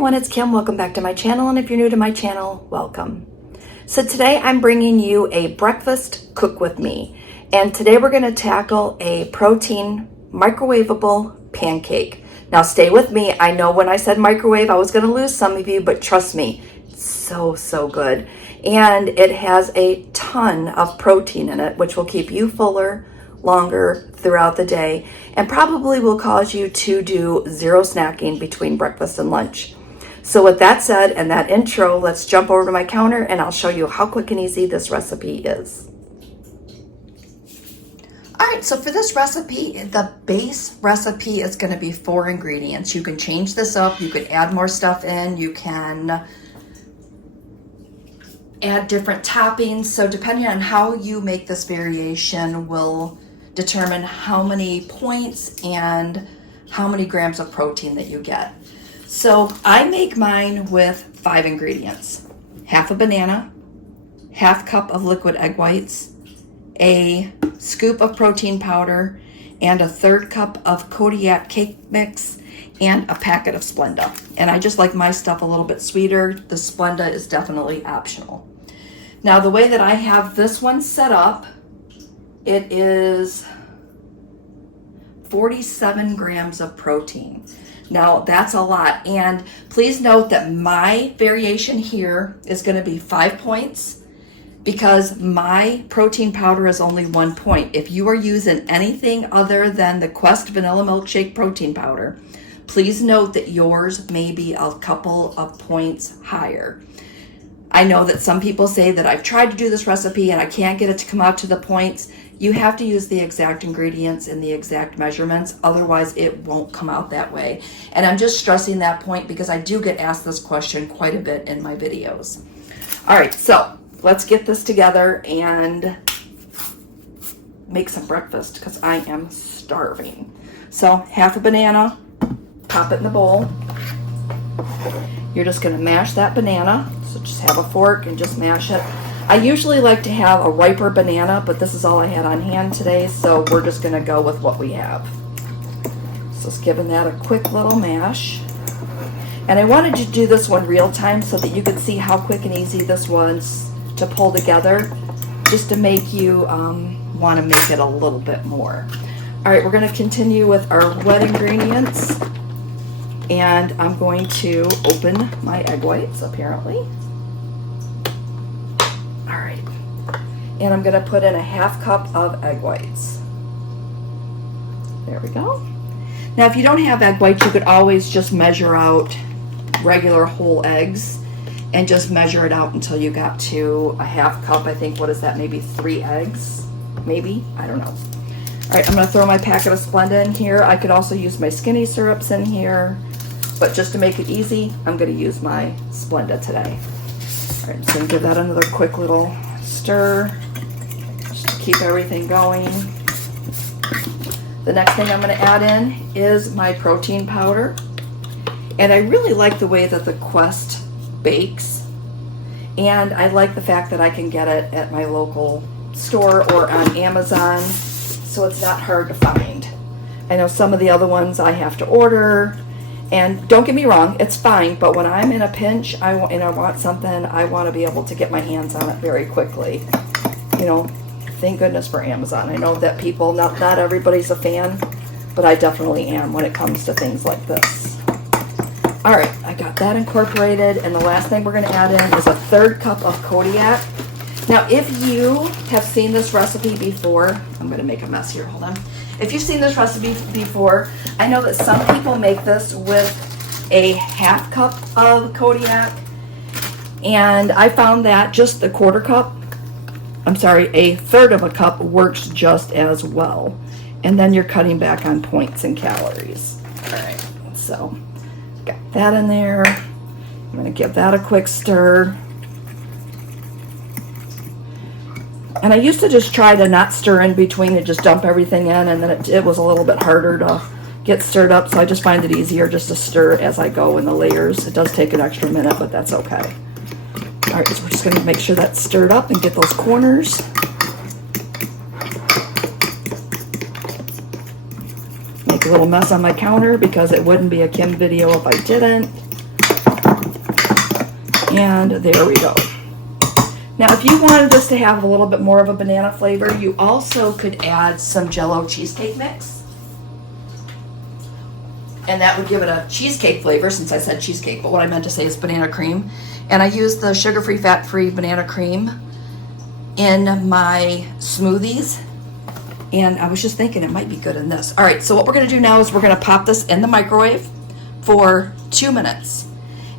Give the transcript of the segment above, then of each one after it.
everyone, it's Kim. Welcome back to my channel, and if you're new to my channel, welcome. So today I'm bringing you a breakfast cook with me, and today we're going to tackle a protein microwavable pancake. Now stay with me. I know when I said microwave I was going to lose some of you, but trust me, it's so good. And it has a ton of protein in it, which will keep you fuller longer throughout the day and probably will cause you to do zero snacking between breakfast and lunch. So with that said and that intro, let's jump over to my counter and I'll show you how quick and easy this recipe is. All right, so for this recipe, the base recipe is going to be 4 ingredients. You can change this up, you can add more stuff in, you can add different toppings. So depending on how you make this variation will determine how many points and how many grams of protein that you get. So I make mine with 5 ingredients: half a banana, half cup of liquid egg whites, a scoop of protein powder, and a 1/3 cup of Kodiak cake mix, and a packet of Splenda. And I just like my stuff a little bit sweeter. The Splenda is definitely optional. Now the way that I have this one set up, it is 47 grams of protein. Now that's a lot, and please note that my variation here is going to be 5 points because my protein powder is only 1 point. If you are using anything other than the Quest Vanilla Milkshake protein powder, please note that yours may be a couple of points higher. I know that some people say that I've tried to do this recipe and I can't get it to come out to the points. You have to use the exact ingredients and the exact measurements, otherwise it won't come out that way. And I'm just stressing that point because I do get asked this question quite a bit in my videos. All right, so let's get this together and make some breakfast because I am starving. So half a banana, pop it in the bowl. You're just gonna mash that banana. So just have a fork and just mash it. I usually like to have a riper banana, but this is all I had on hand today, so we're just gonna go with what we have. So just giving that a quick little mash. And I wanted to do this one real time so that you could see how quick and easy this was to pull together, just to make you want to make it a little bit more. All right, we're gonna continue with our wet ingredients. And I'm going to open my egg whites, apparently. All right. And I'm going to put in a half cup of egg whites. There we go. Now, if you don't have egg whites, you could always just measure out regular whole eggs and just measure it out until you got to a half cup. I think, what is that, maybe 3 eggs? Maybe? I don't know. All right, I'm going to throw my packet of Splenda in here. I could also use my skinny syrups in here. But just to make it easy, I'm going to use my Splenda today. All right, so give that another quick little stir, just to keep everything going. The next thing I'm going to add in is my protein powder. And I really like the way that the Quest bakes. And I like the fact that I can get it at my local store or on Amazon, so it's not hard to find. I know some of the other ones I have to order. And don't get me wrong, it's fine, but when I'm in a pinch and I want something, I want to be able to get my hands on it very quickly. You know, thank goodness for Amazon. I know that people, not everybody's a fan, but I definitely am when it comes to things like this. All right, I got that incorporated, and the last thing we're going to add in is a 1/3 cup of Kodiak. Now, if you have seen this recipe before, I'm going to make a mess here, hold on. If you've seen this recipe before, I know that some people make this with a half cup of Kodiak, and I found that just a 1/4 cup, a 1/3 of a cup works just as well. And then you're cutting back on points and calories. All right, so got that in there. I'm gonna give that a quick stir. And I used to just try to not stir in between and just dump everything in, and then it was a little bit harder to get stirred up, so I just find it easier just to stir as I go in the layers. It does take an extra minute, but that's okay. All right, so we're just gonna make sure that's stirred up and get those corners. Make a little mess on my counter because it wouldn't be a Kim video if I didn't. And there we go. Now, if you wanted this to have a little bit more of a banana flavor, you also could add some Jell-O cheesecake mix. And that would give it a cheesecake flavor, since I said cheesecake, but what I meant to say is banana cream. And I used the sugar-free, fat-free banana cream in my smoothies. And I was just thinking it might be good in this. All right, so what we're gonna do now is we're gonna pop this in the microwave for 2 minutes.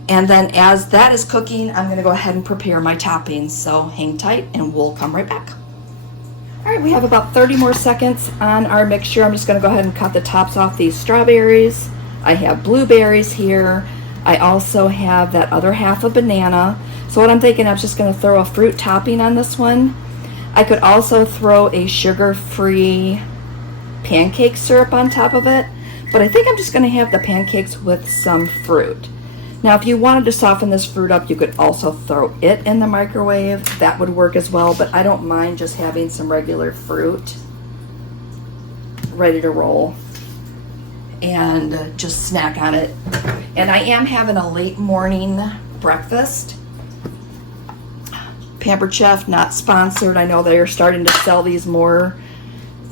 And then as that is cooking, I'm gonna go ahead and prepare my toppings. So hang tight and we'll come right back. All right, we have about 30 more seconds on our mixture. I'm just gonna go ahead and cut the tops off these strawberries. I have blueberries here. I also have that other half of banana. So what I'm thinking, I'm just gonna throw a fruit topping on this one. I could also throw a sugar-free pancake syrup on top of it, but I think I'm just gonna have the pancakes with some fruit. Now, if you wanted to soften this fruit up, you could also throw it in the microwave. That would work as well, but I don't mind just having some regular fruit ready to roll and just snack on it. And I am having a late morning breakfast. Pampered Chef, not sponsored. I know they're starting to sell these more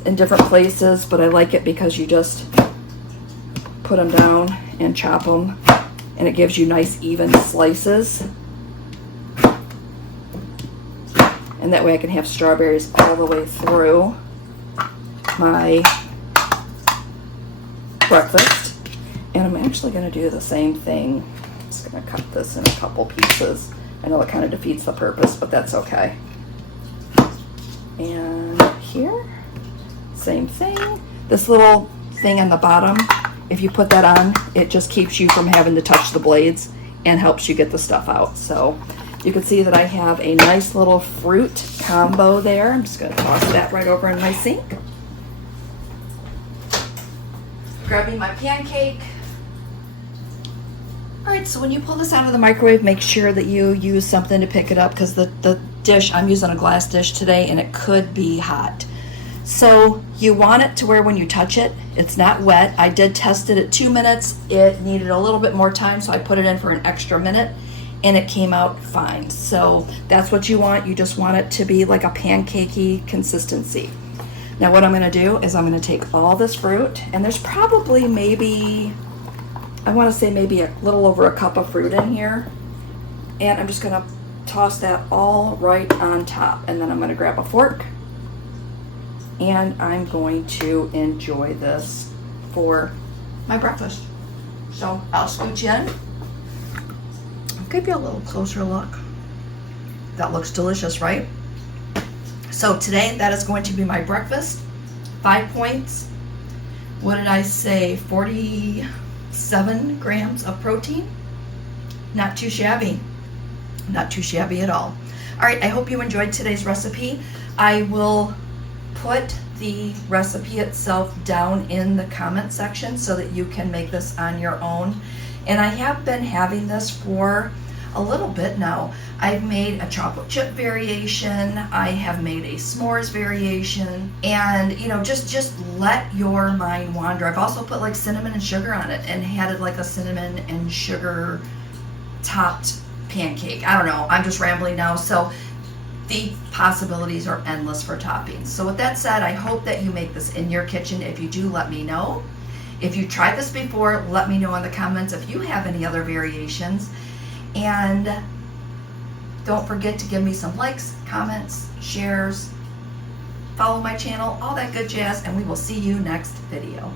in different places, but I like it because you just put them down and chop them, and it gives you nice even slices. And that way I can have strawberries all the way through my breakfast. And I'm actually going to do the same thing. I'm just going to cut this in a couple pieces. I know it kind of defeats the purpose, but that's okay. And here, same thing. This little thing on the bottom, if you put that on, it just keeps you from having to touch the blades and helps you get the stuff out. So you can see that I have a nice little fruit combo there. I'm just going to toss that right over in my sink. Grabbing my pancake. All right, so when you pull this out of the microwave, make sure that you use something to pick it up, because the dish, I'm using a glass dish today, and it could be hot. So you want it to where when you touch it, it's not wet. I did test it at 2 minutes. It needed a little bit more time, so I put it in for an extra minute, and it came out fine. So that's what you want. You just want it to be like a pancakey consistency. Now what I'm gonna do is I'm gonna take all this fruit, and there's probably maybe, I want to say maybe a little over a cup of fruit in here, and I'm just going to toss that all right on top, and then I'm going to grab a fork and I'm going to enjoy this for my breakfast. So I'll scooch in. I'll give you a little closer look. That looks delicious, right? So today that is going to be my breakfast. 5 points. What did I say? 47 grams of protein. Not too shabby. Not too shabby at all. All right, I hope you enjoyed today's recipe. I will put the recipe itself down in the comment section so that you can make this on your own. And I have been having this for a little bit now. I've made a chocolate chip variation, I have made a s'mores variation, and you know, just let your mind wander. I've also put like cinnamon and sugar on it and had it like a cinnamon and sugar topped pancake. I don't know, I'm just rambling now. So the possibilities are endless for toppings. So with that said, I hope that you make this in your kitchen. If you do, let me know. If you tried this before, let me know in the comments if you have any other variations. And don't forget to give me some likes, comments, shares, follow my channel, all that good jazz, and we will see you next video.